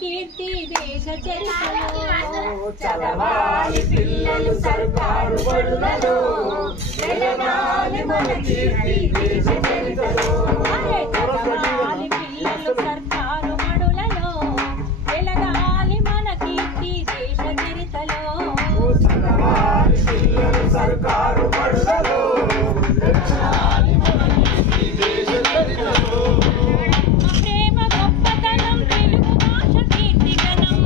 కీర్తి దేశ చరిత్రలో చదవాలి పిల్లలు సర్కారు బడులలో వెలగాలి మన కీర్తి దేశ చరిత్రలో చదవాలి పిల్లలు సర్కారు బడులలో వెలగాలి మన కీర్తి దేశ చరిత్రలో చదవాలి పిల్లలు సర్కారు బడులలో వెలగాలి మన కీర్తి దేశ చరిత్రలో ప్రేమ గొప్పతనం తెలుగు భాష కీర్తిగణం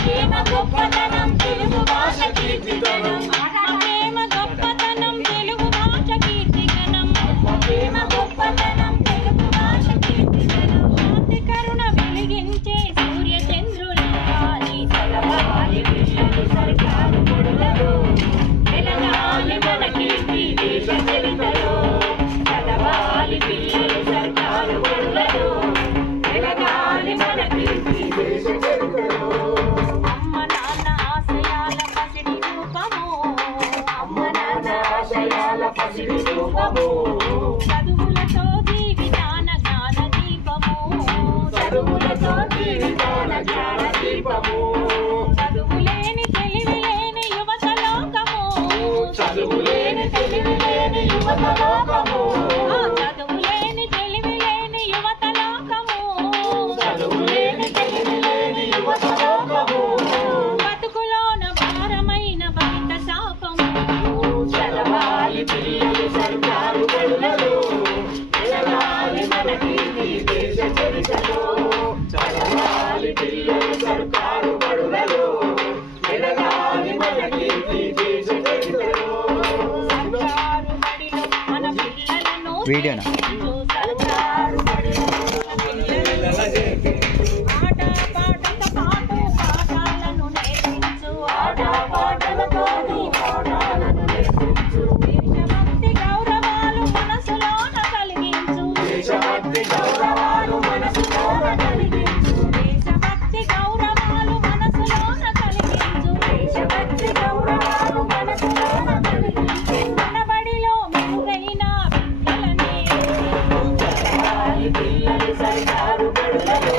ప్రేమ గొప్పతనం తెలుగు భాష కీర్తిగణం ప్రేమ గొప్పతనం తెలుగు భాష కీర్తిగణం ప్రేమ గొప్పతనం తెలుగు భాష కీర్తిగణం శాంతి కరుణ వెలిగించే సూర్య చంద్రులు వాలి చదవాలి పిల్లలు సర్కారు బడులలో వెలగాలి మన కీర్తి దేశ చరిత్రలో చదవాలి పిల్లలు సర్కారు బడులలో వెలగాలి మన కీర్తి దేశ చరిత్రలో అమ్మ నాన్న ఆశయాల పసిడి రూపము అమ్మ నాన్న ఆశయాల పసిడి రూపము చదువులతో జీవితాన జ్ఞాన దీపము చదువులతో జీవితాన జ్ఞాన దీపము చదువులేని తెలివిలేని యువత లోకము చదువులేని తెలివిలేని యువత లోకము చదువులేని తెలివిలేని యువత లోకము చదువులేని తెలివిలేని యువత లోకము బతుకులోన భారమైన బయట శాపము చదవాలి పిల్లలు సర్కారు బడులలో వెలగాలి మన కీర్తి దేశ చరిత్రలో చదవాలి పిల్లలు సర్కారు బడులలో వెలగాలి మన కీర్తి దేశ చరిత్రలో సర్కారు బడిలో మన పిల్లలను వీడియోనా సర్కారు బడిలో మన పిల్లలను ఆట పాటలతో పాటు పాఠాలను నేర్పించు ఆట పాటలతో పాఠాలను నేర్పించు దేశభక్తి గౌరవాలు మనసులోన కలిగించు దేశభక్తి గౌరవాలు మనసులోన కలిగించు దేశభక్తి గౌరవాలు మనసులోన కలిగించు దేశభక్తి గౌరవాలు మనసులోన కలిగించు మన బడిలో మెరుగైన విద్యలనే చదవాలి పిల్లలు సర్కారు బడులలో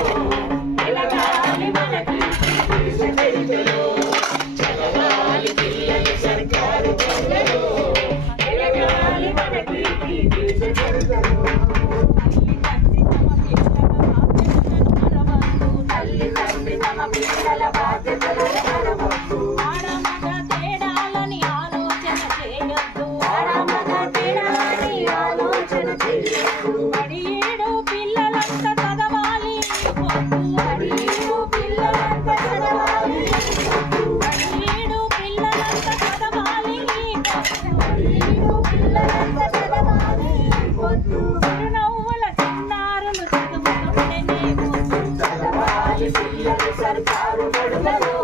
వెలగాలి మన కీర్తి దేశ చరిత్రలో చదవాలి పిల్లలు సర్కారు బడులలో వెలగాలి మన కీర్తి దేశ చరిత్రలో తల్లి తండ్రి తమ పిల్లల బాధ్యతలను మరవద్దు ఆడమగ తేడాలని ఆలోచన చేయొద్దు ఆడమగ తేడాలని ఆలోచన చేయొద్దు బడియేడు పిల్లలంతా చదవాలి బడియేడు పిల్లలంతా చదవాలి బడియేడు పిల్లలంతా చదవాలి బడియేడు పిల్లలంతా చదవాలి చిరునవ్వుల చిన్నారులు చదువుతుంటేనే చదవాలి పిల్లలు సర్కారు బడులలో